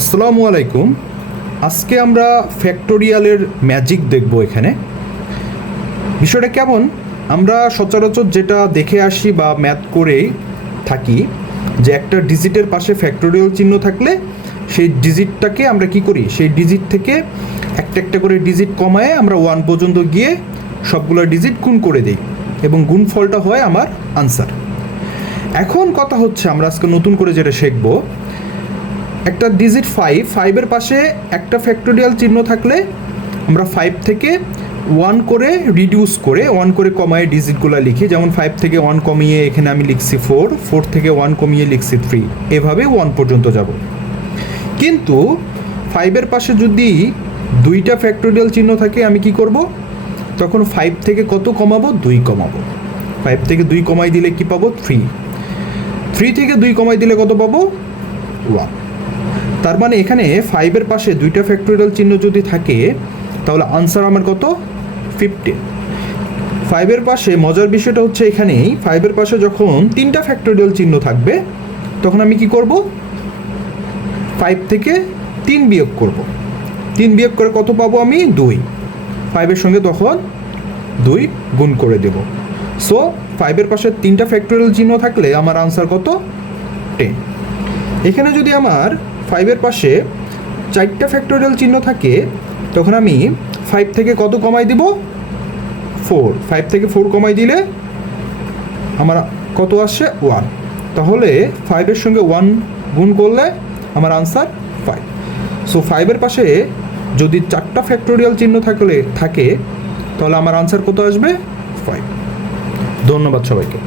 আসসালামু আলাইকুম। আজকে আমরা ফ্যাক্টোরিয়ালের ম্যাজিক দেখব। এখানে বিষয়টা কেমন, আমরা সচরাচর যেটা দেখে আসি বা ম্যাথ করেই থাকি যে একটা ডিজিটের পাশে ফ্যাক্টোরিয়াল চিহ্ন থাকলে সেই ডিজিটটাকে আমরা কি করি, সেই ডিজিট থেকে একটা একটা করে ডিজিট কমায় আমরা 1 পর্যন্ত গিয়ে সবগুলো ডিজিট গুণ করে দিই এবং গুণফলটা হয় আমার আনসার। এখন কথা হচ্ছে আমরা আজকে নতুন করে যেটা শিখব, একটা ডিজিট 5-5-এর পাশে একটা ফ্যাক্টোরিয়াল চিহ্ন থাকলে আমরা 5 থেকে 1 করে রিডিউস করে 1 করে কমায় ডিজিটগুলো লিখি। যেমন 5 থেকে 1 কমিয়ে এখানে আমি লিখছি 4 থেকে 1 কমিয়ে লিখছি 3, এভাবে 1 পর্যন্ত যাব। কিন্তু 5-এর পাশে যদি দুইটা ফ্যাক্টোরিয়াল চিহ্ন থাকে আমি কি করব, তখন 5 থেকে কত কমাবো, 2 কমাবো। 5 থেকে 2 কমাই দিলে কি পাবো, 3 থেকে 2 কমাই দিলে কত পাবো, 1। তার মানে এখানে 5-এর পাশে দুইটা ফ্যাক্টোরিয়াল চিহ্ন যদি থাকে তাহলে আনসার আমার কত, 15। 5-এর পাশে মজার বিষয়টা হচ্ছে এখানেই 5-এর পাশে যখন 3টা ফ্যাক্টোরিয়াল চিহ্ন থাকবে তখন আমি কি করব, 5 থেকে 3 বিয়োগ করব। 3 বিয়োগ করে কত পাবো আমি, 2। 5-এর সঙ্গে তখন 2 গুণ করে দেব। সো 5-এর পাশে 3টা ফ্যাক্টোরিয়াল চিহ্ন থাকলে আমার আনসার কত, 10। এখানে যদি আমার 5-এর পাশে 4টা ফ্যাক্টোরিয়াল চিহ্ন থাকে তখন আমি 5 থেকে কত কমাই দিব, 4। 5 থেকে 4 কমাই দিলে আমার কত আসে, 1। তাহলে 5-এর সঙ্গে 1 গুণ করলে আমার আনসার 5। সো 5-এর পাশে যদি 4টা ফ্যাক্টোরিয়াল চিহ্ন থাকে তাহলে আমার আনসার কত আসবে, 5। ধন্যবাদ সবাইকে।